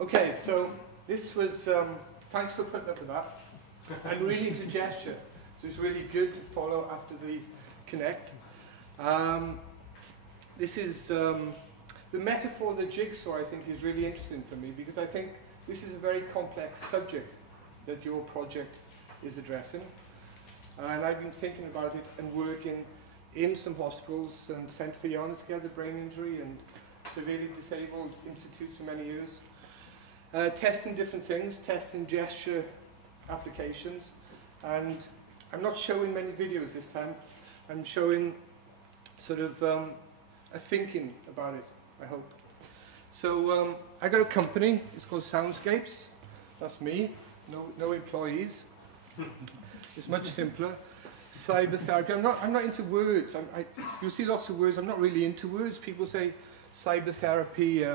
Okay, so this was, thanks for putting up with that. I'm really into gesture, so it's really good to follow after the connect. This is, the metaphor of the jigsaw, I think, is really interesting for me, because I think this is a very complex subject that your project is addressing. And I've been thinking about it and working in some hospitals and Centre for Together, Brain Injury and Severely Disabled Institutes for many years. Testing different things, testing gesture applications. And I'm not showing many videos this time. I'm showing sort of a thinking about it, I hope. So I got a company, it's called Soundscapes. That's me, no employees. It's much simpler. Cyber therapy. I'm not into words. You'll see lots of words. I'm not really into words. People say cyber therapy,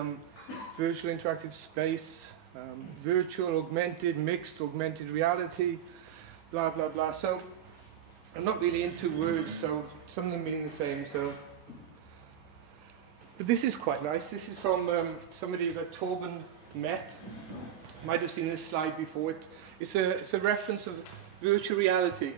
virtual interactive space, virtual, augmented, mixed, augmented reality, blah, blah, blah. So I'm not really into words, so some of them mean the same. So, but this is quite nice. This is from somebody that Torben met. Might have seen this slide before. It's a reference of virtual reality,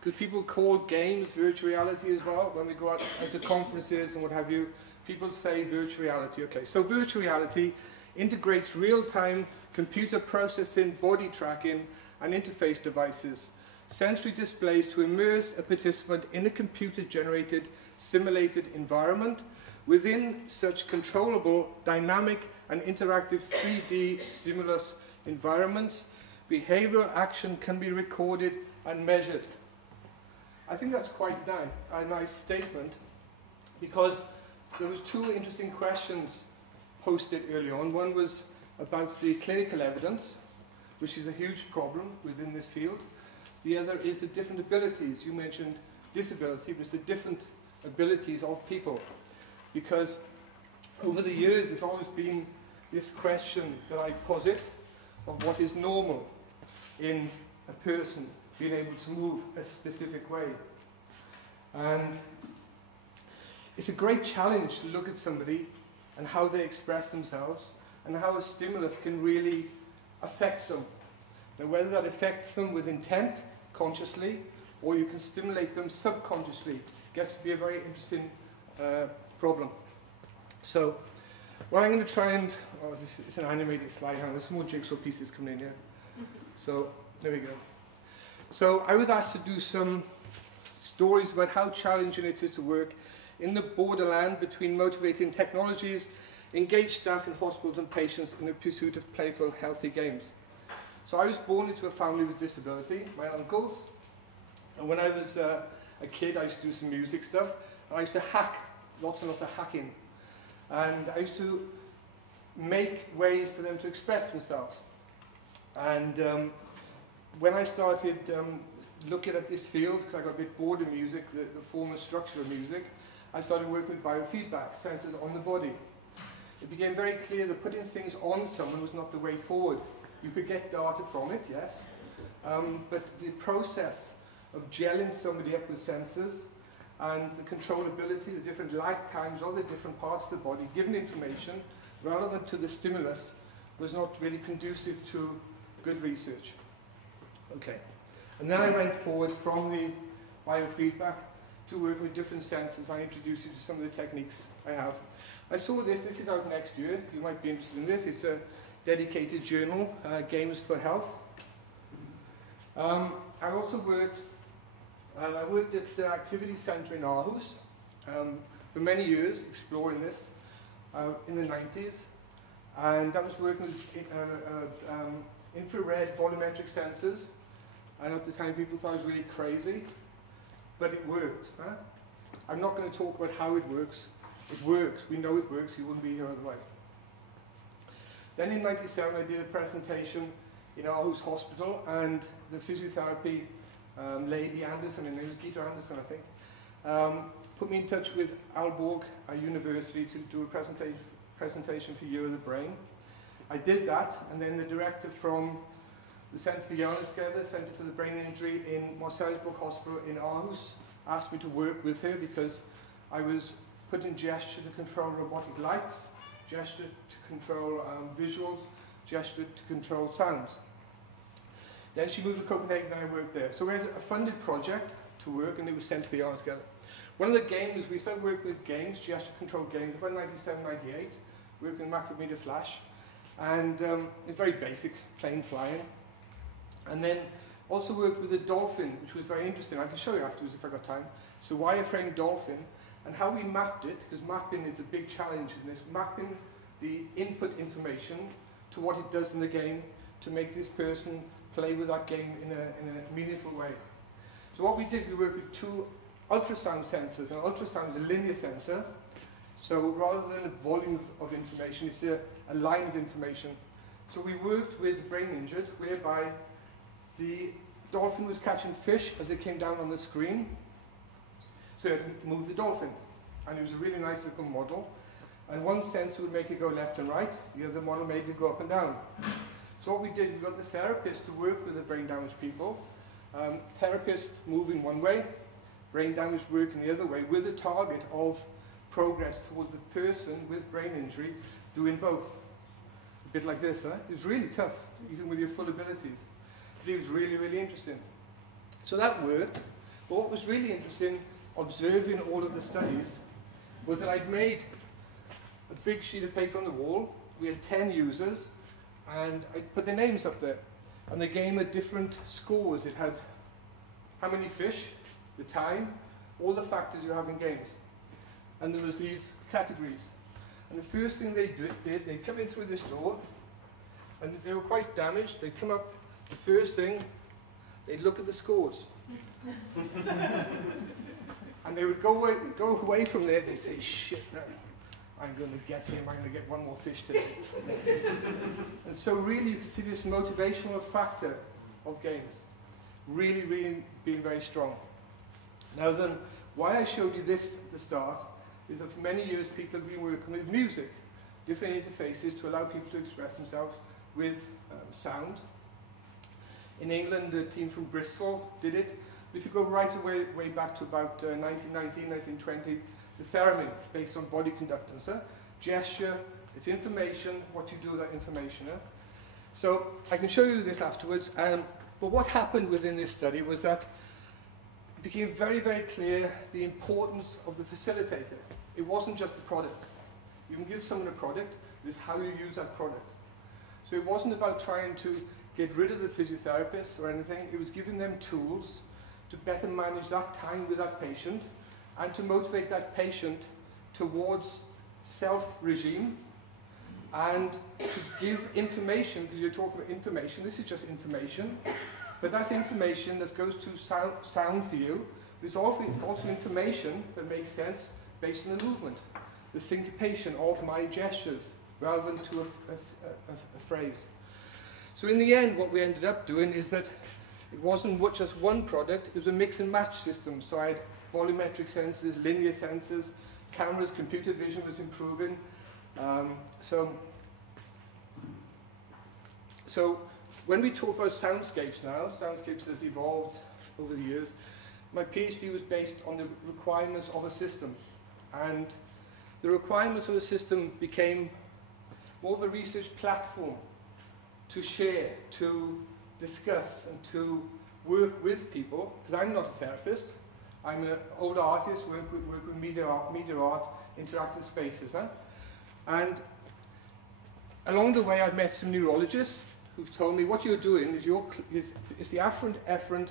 because people call games virtual reality as well. When we go out to conferences and what have you, people say virtual reality. Okay, so virtual reality integrates real-time computer processing, body tracking, and interface devices, sensory displays to immerse a participant in a computer-generated simulated environment. Within such controllable, dynamic, and interactive 3D stimulus environments, behavioral action can be recorded and measured. I think that's quite a nice statement, because there was two interesting questions posted early on. One was about the clinical evidence, which is a huge problem within this field. The other is the different abilities. You mentioned disability, but it's the different abilities of people. Because over the years, there's always been this question that I posit of what is normal in a person being able to move a specific way. And it's a great challenge to look at somebody and how they express themselves and how a stimulus can really affect them. Now, whether that affects them with intent, consciously, or you can stimulate them subconsciously, gets to be a very interesting problem. So, what I'm going to try and, this is an animated slide, there's some more jigsaw pieces coming in here. So, there we go. So, I was asked to do some stories about how challenging it is to work in the borderland between motivating technologies, engaged staff in hospitals and patients in the pursuit of playful, healthy games. So I was born into a family with disability, my uncles, and when I was a kid I used to do some music stuff, and I used to hack, lots and lots of hacking, and I used to make ways for them to express themselves. And when I started looking at this field, because I got a bit bored of music, the form and structure of music, I started working with biofeedback, sensors on the body. It became very clear that putting things on someone was not the way forward. You could get data from it, yes, but the process of gelling somebody up with sensors and the controllability, the different lag times of the different parts of the body, given information relevant to the stimulus, was not really conducive to good research. Okay, and then I went forward from the biofeedback to work with different sensors. I introduced you to some of the techniques I have. I saw this is out next year. You might be interested in this. It's a dedicated journal, Games for Health. I also worked at the activity centre in Aarhus for many years, exploring this in the 90s. And that was working with infrared volumetric sensors. And at the time people thought I was really crazy, but it worked. Huh? I'm not going to talk about how it works. It works. We know it works. You wouldn't be here otherwise. Then in '97 I did a presentation in Aarhus Hospital, and the physiotherapy lady Anderson, her name is Gita Anderson I think, put me in touch with Aalborg University to do a presentation for Year of the Brain. I did that, and then the director from the Centre for Together, Centre for the Brain Injury in Marseillesburg Hospital in Aarhus, asked me to work with her because I was putting gesture to control robotic lights gesture to control visuals, gesture to control sounds. Then she moved to Copenhagen and I worked there. So we had a funded project to work and it was sent to the together. One of the games, we started working with games, gesture control games, about 97, 98, working with Macromedia Flash. And it's very basic, plain flying. And then also worked with a dolphin, which was very interesting. I can show you afterwards if I got time. So wireframe dolphin, and how we mapped it, because mapping is a big challenge in this, mapping the input information to what it does in the game to make this person play with that game in a meaningful way. So what we did, we worked with two ultrasound sensors. An ultrasound is a linear sensor, so rather than a volume of information, it's a line of information. So we worked with brain injured, whereby the dolphin was catching fish as it came down on the screen, so it would move the dolphin. And it was a really nice little model. And one sensor would make it go left and right, the other model made it go up and down. So what we did, we got the therapist to work with the brain damaged people. Therapist moving one way, brain damage working the other way, with a target of progress towards the person with brain injury doing both. A bit like this, huh? It was really tough, even with your full abilities. But it was really, really interesting. So that worked. But what was really interesting, observing all of the studies, was that I'd made a big sheet of paper on the wall. We had 10 users, and I put their names up there. And the game had different scores. It had how many fish, the time, all the factors you have in games. And there was these categories. And the first thing they did, they'd come in through this door, and they were quite damaged. They'd come up, the first thing, they'd look at the scores. And they would go away from there, they'd say, shit, no, I'm going to get him, I'm going to get one more fish today. And so really you can see this motivational factor of games really, really being very strong. Now then, why I showed you this at the start is that for many years people have been working with music, different interfaces to allow people to express themselves with sound. In England, a team from Bristol did it. If you go right way back to about 1919, 1920, the theremin, based on body conductance. Gesture, it's information, what you do with that information. So I can show you this afterwards. But what happened within this study was that it became very, very clear the importance of the facilitator. It wasn't just the product. You can give someone a product, it's how you use that product. So it wasn't about trying to get rid of the physiotherapists or anything, it was giving them tools to better manage that time with that patient and to motivate that patient towards self-regime and to give information, because you're talking about information, this is just information, but that's information that goes to sound for you. There's also information that makes sense based on the movement, the syncopation of my gestures, rather than to a phrase. So in the end, what we ended up doing is that it wasn't just one product, it was a mix and match system. So I had volumetric sensors, linear sensors, cameras, computer vision was improving. So when we talk about Soundscapes now, Soundscapes has evolved over the years. My PhD was based on the requirements of a system. And the requirements of the system became more of a research platform to share, to discuss, and to work with people, because I'm not a therapist. I'm an older artist, work with media art, interactive spaces. And along the way, I've met some neurologists who've told me what you're doing is the afferent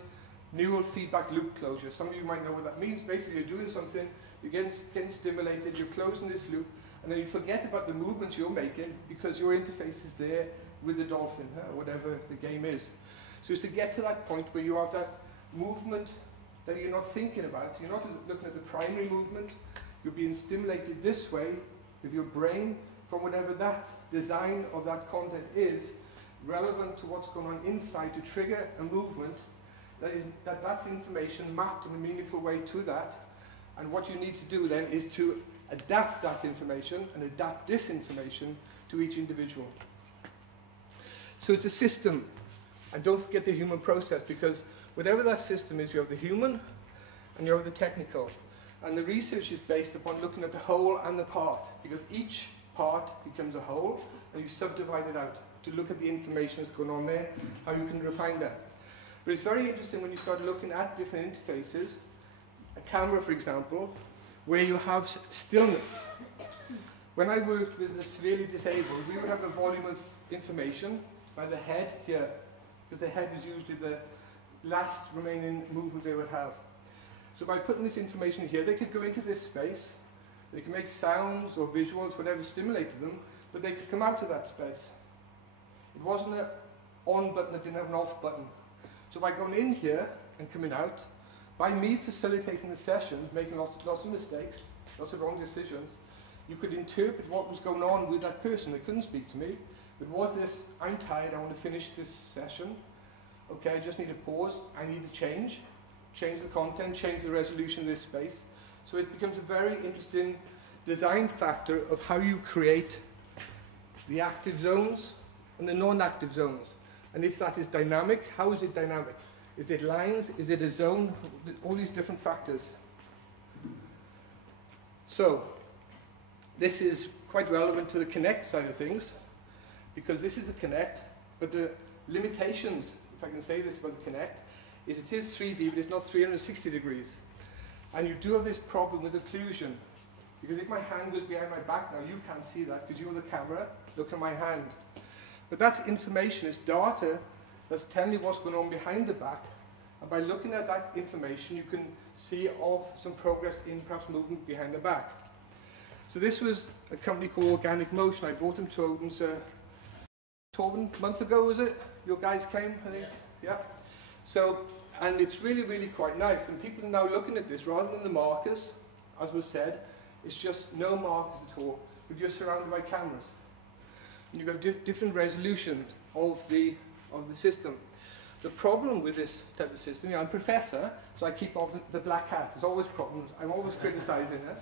neural feedback loop closure. Some of you might know what that means. Basically, you're doing something, you're getting stimulated, you're closing this loop, and then you forget about the movements you're making because your interface is there with the dolphin, or whatever the game is. So it's to get to that point where you have that movement that you're not thinking about. You're not looking at the primary movement. You're being stimulated this way with your brain from whatever that design of that content is, relevant to what's going on inside to trigger a movement that's information mapped in a meaningful way to that. And what you need to do then is to adapt that information and adapt this information to each individual. So it's a system. And don't forget the human process, because whatever that system is, you have the human and you have the technical. And the research is based upon looking at the whole and the part, because each part becomes a whole, and you subdivide it out to look at the information that's going on there, how you can refine that. But it's very interesting when you start looking at different interfaces, a camera, for example, where you have stillness. When I worked with the severely disabled, we would have a volume of information by the head here, because the head is usually the last remaining movement they would have. So by putting this information here, they could go into this space, they could make sounds or visuals, whatever stimulated them, but they could come out of that space. It wasn't an on button, it didn't have an off button. So by going in here and coming out, by me facilitating the sessions, making lots of mistakes, lots of wrong decisions, you could interpret what was going on with that person. They couldn't speak to me, but was this, I'm tired, I want to finish this session, okay, I just need to pause, I need to change the content, change the resolution of this space. So it becomes a very interesting design factor of how you create the active zones and the non-active zones. And if that is dynamic, how is it dynamic? Is it lines? Is it a zone? All these different factors. So this is quite relevant to the Connect side of things, because this is the Connect, but the limitations, if I can say this about the Connect, is it is 3D, but it's not 360 degrees. And you do have this problem with occlusion, because if my hand goes behind my back now, you can't see that because you're the camera. Look at my hand. But that's information, it's data that's telling you what's going on behind the back. And by looking at that information, you can see of some progress in perhaps movement behind the back. So this was a company called Organic Motion. I brought them to Odense a month ago, was it? Your guys came, I think? Yeah. So, and it's really, really quite nice. And people are now looking at this, rather than the markers, as was said, it's just no markers at all, but you're surrounded by cameras. And you've got different resolution of the system. The problem with this type of system, I'm a professor, so I keep off the black hat. There's always problems. I'm always criticizing it.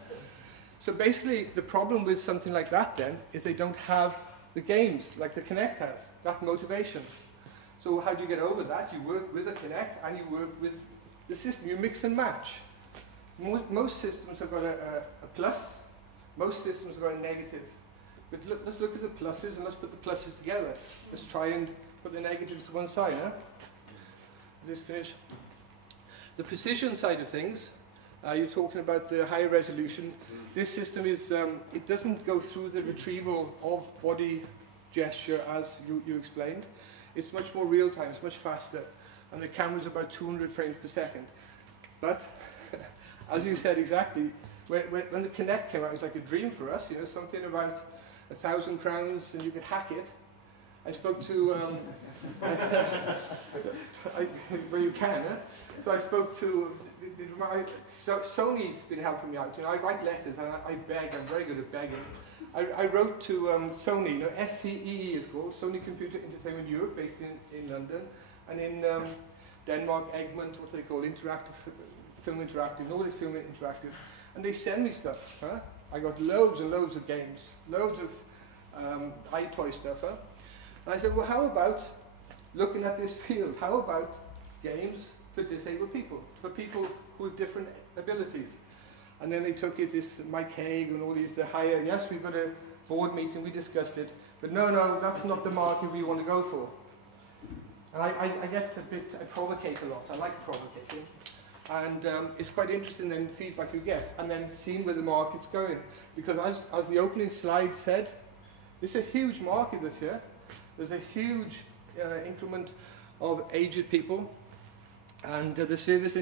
So basically, the problem with something like that then is they don't have the games like the Kinect has, that motivation. So how do you get over that? You work with the Kinect and you work with the system. You mix and match. Most systems have got a plus. Most systems have got a negative. But let's look at the pluses and let's put the pluses together. Let's try and put the negatives to one side. Huh? Is this finished? The precision side of things, you're talking about the higher resolution. This system is, it doesn't go through the retrieval of body gesture as you explained. It's much more real time, it's much faster. And the camera's about 200 frames per second. But, as you said exactly, when the Kinect came out, it was like a dream for us, you know, something about 1,000 crowns and you could hack it. I spoke to, well you can, huh? So I spoke to, Sony's been helping me out, you know, I write letters and I beg, I'm very good at begging. I wrote to Sony, you know, SCEE is called, Sony Computer Entertainment Europe, based in London, and in Denmark, Egmont, what they call interactive, film interactive, Nordic film interactive, and they send me stuff, huh? I got loads and loads of games, loads of iToy stuff, huh? And I said, well, how about looking at this field? How about games for disabled people, for people who have different abilities? And then they took it, this Mike Hague and all these, the higher, yes, we've got a board meeting, we discussed it, but no, that's not the market we want to go for. And I get a bit, I provocate a lot, I like provocating. And it's quite interesting then the feedback you get, and then seeing where the market's going. Because as the opening slide said, it's a huge market this year. There's a huge increment of aged people, and the service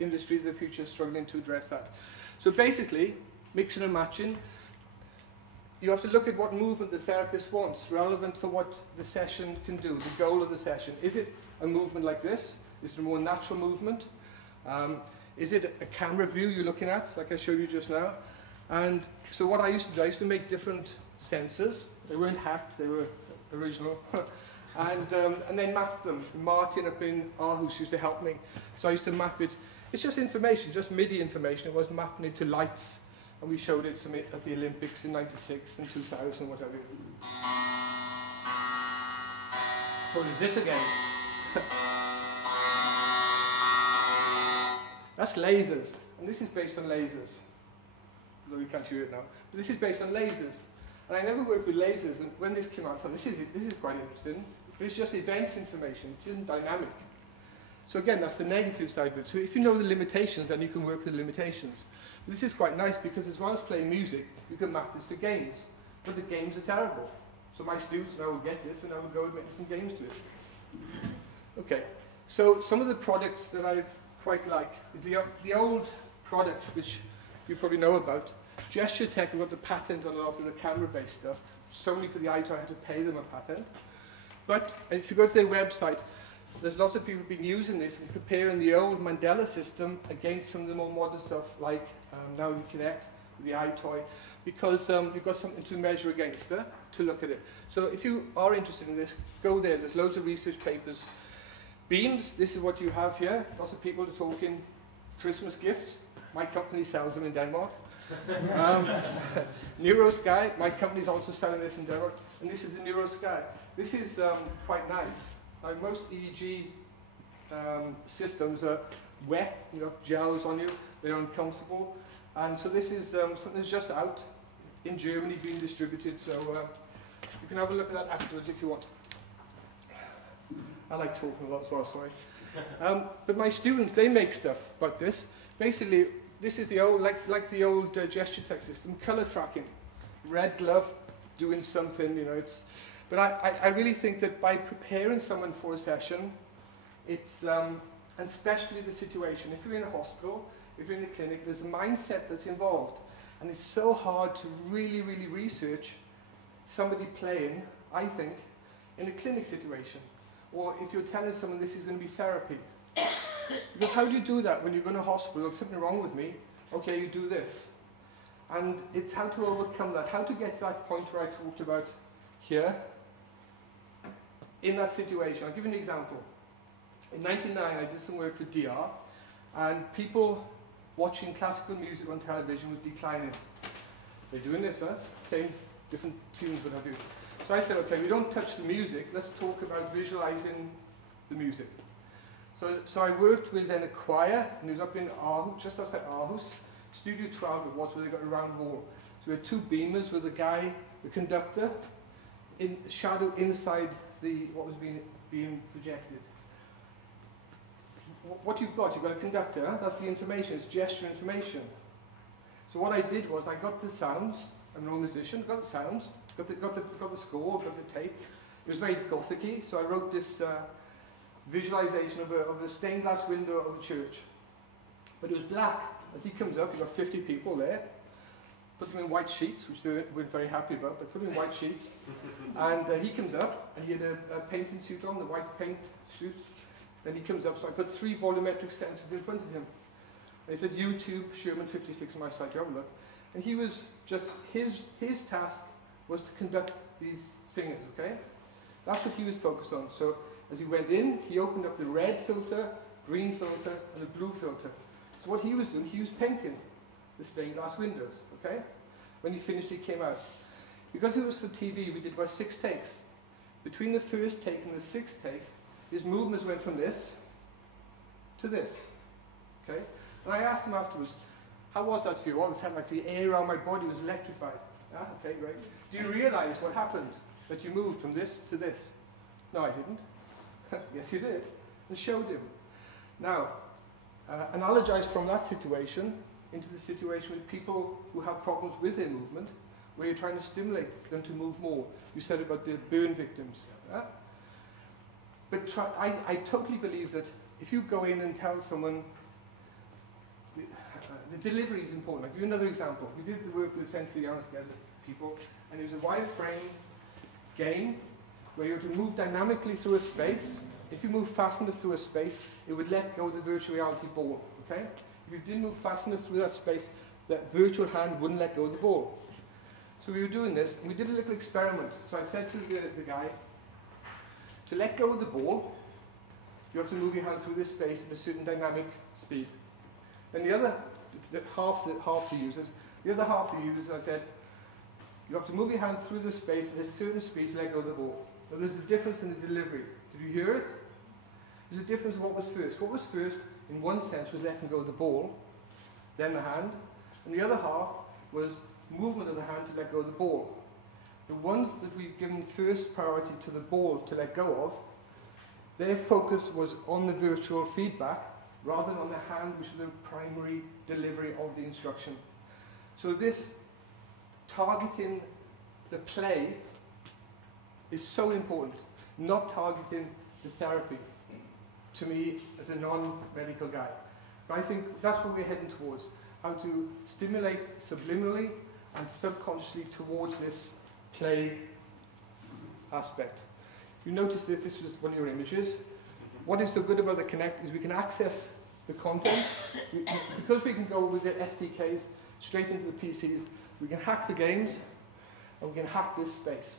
industries of the future are struggling to address that. So basically, mixing and matching, you have to look at what movement the therapist wants, relevant for what the session can do, the goal of the session. Is it a movement like this? Is it a more natural movement? Is it a camera view you're looking at, like I showed you just now? And so what I used to do, I used to make different sensors. They weren't hacked, they were original. and then map them. Martin up in Aarhus used to help me. So I used to map it. It's just information, just MIDI information. It was mapping it to lights. And we showed it at the Olympics in '96 and 2000, whatever. So there's this again. That's lasers. And this is based on lasers. Although we can't hear it now. But this is based on lasers. And I never worked with lasers, and when this came out, I thought, this is quite interesting. But it's just event information, it isn't dynamic. So again, that's the negative side of it. So if you know the limitations, then you can work with the limitations. But this is quite nice because as well as playing music, you can map this to games. But the games are terrible. So my students now will get this and I will go and make some games to it. Okay, so some of the products that I quite like is the old product, which you probably know about. Gesture Tech have got the patent on a lot of the camera-based stuff. Solely for the iToy, I had to pay them a patent. But if you go to their website, there's lots of people who've been using this and comparing the old Mandela system against some of the more modern stuff like now you connect with the iToy, because you've got something to measure against to look at it. So if you are interested in this, go there. There's loads of research papers. Beams, this is what you have here. Lots of people are talking Christmas gifts. My company sells them in Denmark. NeuroSky, my company's also selling this in Denmark. And this is the NeuroSky. This is quite nice. Most EEG systems are wet, you have gels on you, they're uncomfortable. And so this is something that's just out in Germany being distributed, so you can have a look at that afterwards if you want. I like talking a lot as well, sorry. But my students, they make stuff about this. Basically, this is the old, like the old gesture tech system, color tracking. Red glove, doing something, you know, it's... But I really think that by preparing someone for a session, it's, and especially the situation, if you're in a hospital, if you're in a clinic, there's a mindset that's involved. And it's so hard to really, really research somebody playing, I think, in a clinic situation. Or if you're telling someone this is going to be therapy. Because how do you do that when you go to hospital, there's something wrong with me, okay, you do this. And it's how to overcome that, how to get to that point where I talked about here, in that situation. I'll give you an example. In 1999, I did some work for DR, and people watching classical music on television was declining. They're doing this, same, different tunes, what have you. So I said, okay, we don't touch the music, let's talk about visualizing the music. So I worked with then a choir, and it was up in Aarhus, just outside Aarhus, Studio 12 it was, where they got a round wall. So we had two beamers with the guy, the conductor, in shadow inside what was being projected. What you've got a conductor, that's the information, it's gesture information. So what I did was I got the sounds, I'm a musician, got the sounds, got the score, got the tape. It was very gothic-y, so I wrote this visualization of a stained glass window of a church. But it was black. As he comes up, you've got 50 people there. Put them in white sheets, which they weren't very happy about, but put them in white sheets. And he comes up, and he had a painting suit on, the white paint suit. Then he comes up, so I put 3 volumetric sensors in front of him. And he said, YouTube, Sherman 56 on my site, you have a look. And he was just, his task was to conduct these singers, okay? That's what he was focused on. So as he went in, he opened up the red filter, green filter, and the blue filter. So what he was doing, he was painting the stained glass windows, okay? When he finished, he came out. Because it was for TV, we did about 6 takes. Between the first take and the 6th take, his movements went from this to this, okay? And I asked him afterwards, how was that for you? Well, it felt like the air around my body was electrified. Ah, okay, great. Do you realize what happened? That you moved from this to this? No, I didn't. Yes, you did. And showed him. Now, analogize from that situation into the situation with people who have problems with their movement, where you're trying to stimulate them to move more. You said about the burn victims. But I totally believe that if you go in and tell someone, the delivery is important. I'll give you another example. We did the work with Century Together people, and it was a wireframe game where you had to move dynamically through a space. If you move fast enough through a space, it would let go of the virtual reality ball, okay? If you didn't move fast enough through that space, that virtual hand wouldn't let go of the ball. So we were doing this, and we did a little experiment. So I said to the guy, to let go of the ball, you have to move your hand through this space at a certain dynamic speed. Then the other half the users, I said, you have to move your hand through the space at a certain speed to let go of the ball. Now there's a difference in the delivery. Did you hear it? There's a difference in what was first. What was first, in one sense, was letting go of the ball, then the hand, and the other half was movement of the hand to let go of the ball. The ones that we've given first priority to the ball to let go of, their focus was on the virtual feedback rather than on the hand, which is the primary delivery of the instruction. So this targeting the play is so important, not targeting the therapy, to me as a non-medical guy. But I think that's what we're heading towards, how to stimulate subliminally and subconsciously towards this play aspect. You notice this was one of your images. What is so good about the Connect is we can access the content. Because we can go with the SDKs straight into the PCs, we can hack the games and we can hack this space.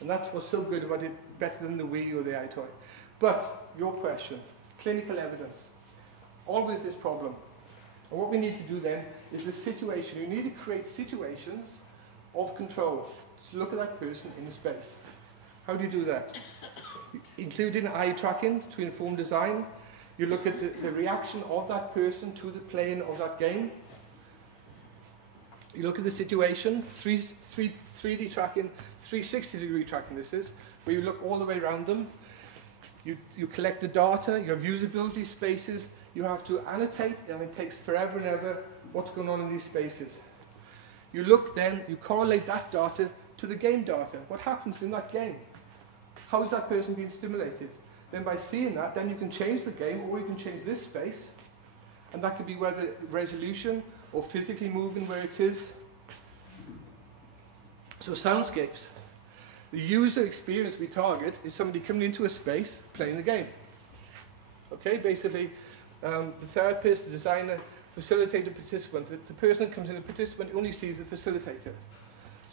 And that's what's so good about it, better than the Wii or the iToy. But your question, clinical evidence. Always this problem. And what we need to do then is the situation. You need to create situations of control. To look at that person in the space. How do you do that? Including eye tracking to inform design. You look at the reaction of that person to the playing of that game. You look at the situation, 3D tracking, 360-degree tracking this is, where you look all the way around them. You collect the data, you have usability spaces, you have to annotate, and it takes forever and ever what's going on in these spaces. You look then, you correlate that data to the game data. What happens in that game? How is that person being stimulated? Then by seeing that, then you can change the game, or you can change this space, and that could be whether resolution or physically moving where it is. So Soundscapes. The user experience we target is somebody coming into a space, playing the game. Okay, basically, the therapist, the designer, facilitator, participant. The person comes in, the participant only sees the facilitator.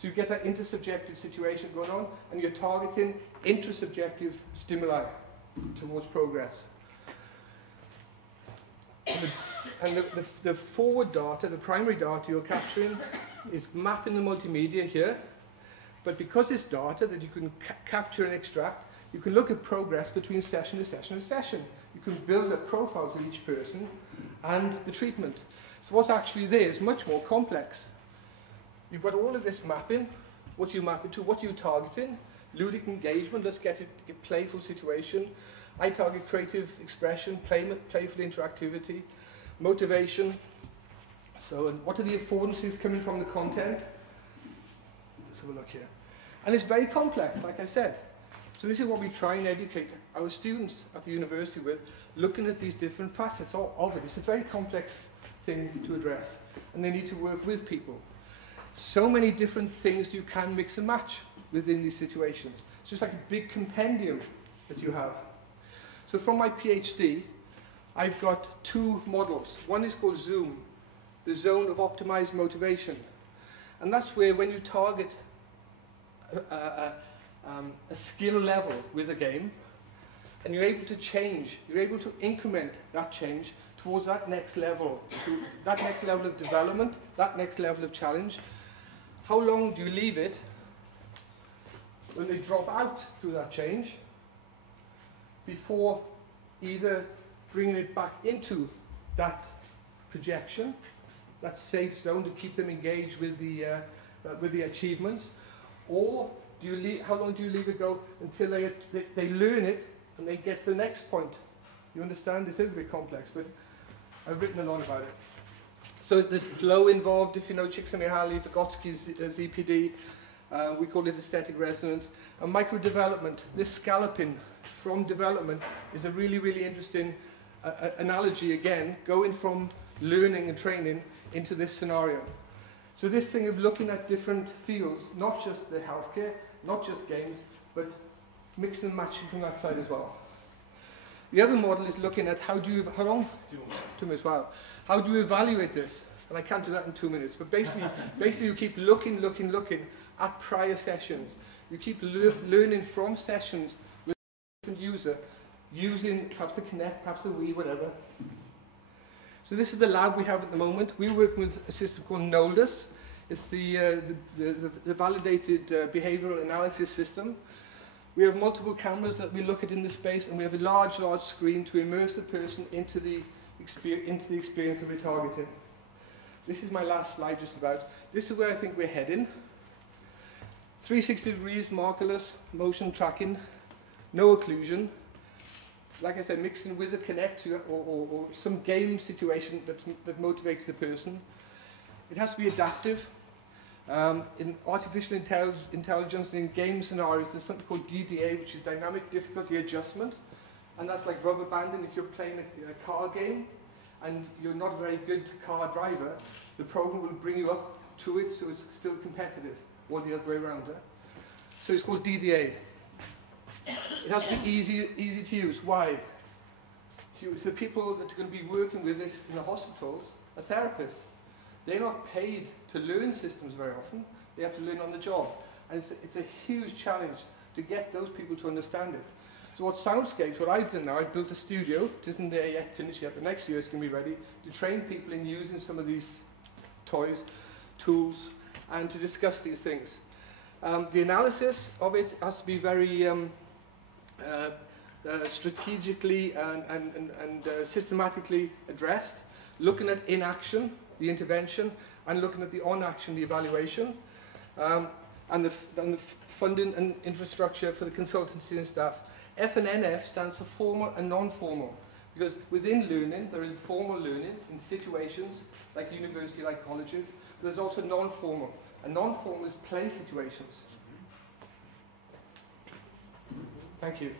So you get that intersubjective situation going on, and you're targeting intrasubjective stimuli towards progress. And the forward data, the primary data you're capturing, is mapping the multimedia here. But because it's data that you can capture and extract, you can look at progress between session to session to session. You can build up profiles of each person and the treatment. So what's actually there is much more complex. You've got all of this mapping, what you map it to, what you're targeting, ludic engagement, let's get a playful situation. I target creative expression, playful interactivity, motivation. So, and what are the affordances coming from the content? Let's have a look here. And it's very complex, like I said. So this is what we try and educate our students at the university with, looking at these different facets of it. It's a very complex thing to address, and they need to work with people. So many different things you can mix and match within these situations. It's just like a big compendium that you have. So from my PhD, I've got two models. One is called Zoom, the zone of optimized motivation. And that's where when you target a skill level with a game, and you're able to change, you're able to increment that change towards that next level, to that next level of development, that next level of challenge. How long do you leave it when they drop out through that change before either bringing it back into that projection, that safe zone to keep them engaged with the achievements, or do you leave, how long do you leave it go until they learn it and they get to the next point? You understand? This is a bit complex, but I've written a lot about it. So there's flow involved, if you know Csikszentmihalyi, Vygotsky's ZPD, we call it aesthetic resonance. And micro-development, this scalloping from development is a really, really interesting analogy again, going from learning and training into this scenario. So this thing of looking at different fields, not just the healthcare, not just games, but mixing and matching from that side as well. The other model is looking at how do you, how long? 2 minutes, wow. How do you evaluate this? And I can't do that in 2 minutes, but basically you keep looking at prior sessions. You keep learning from sessions with a different user, using perhaps the Connect, perhaps the Wii, whatever. So this is the lab we have at the moment. We're working with a system called Noldus. It's the validated behavioral analysis system. We have multiple cameras that we look at in the space, and we have a large screen to immerse the person into the experience that we're targeting. This is my last slide just about. This is where I think we're heading. 360 degrees markerless motion tracking, no occlusion. Like I said, mixing with a Connect or some game situation that motivates the person. It has to be adaptive. In artificial intelligence and in game scenarios, there's something called DDA, which is dynamic difficulty adjustment. And that's like rubber banding. If you're playing a car game and you're not a very good car driver, the program will bring you up to it so it's still competitive, or the other way around. So it's called DDA. It has to be easy to use. Why? The people that are going to be working with this in the hospitals are therapists. They're not paid to learn systems very often. They have to learn on the job. And it's a huge challenge to get those people to understand it. So what Soundscapes, what I've done now, I've built a studio. It isn't there yet, finished yet, but next year it's going to be ready to train people in using some of these toys, tools, and to discuss these things. The analysis of it has to be very strategically and systematically addressed, looking at inaction, the intervention, and looking at the on-action, the evaluation, and the funding and infrastructure for the consultancy and staff. F and NF stands for formal and non-formal, because within learning, there is formal learning in situations like university, like colleges, but there's also non-formal. And non-formal is play situations. Thank you.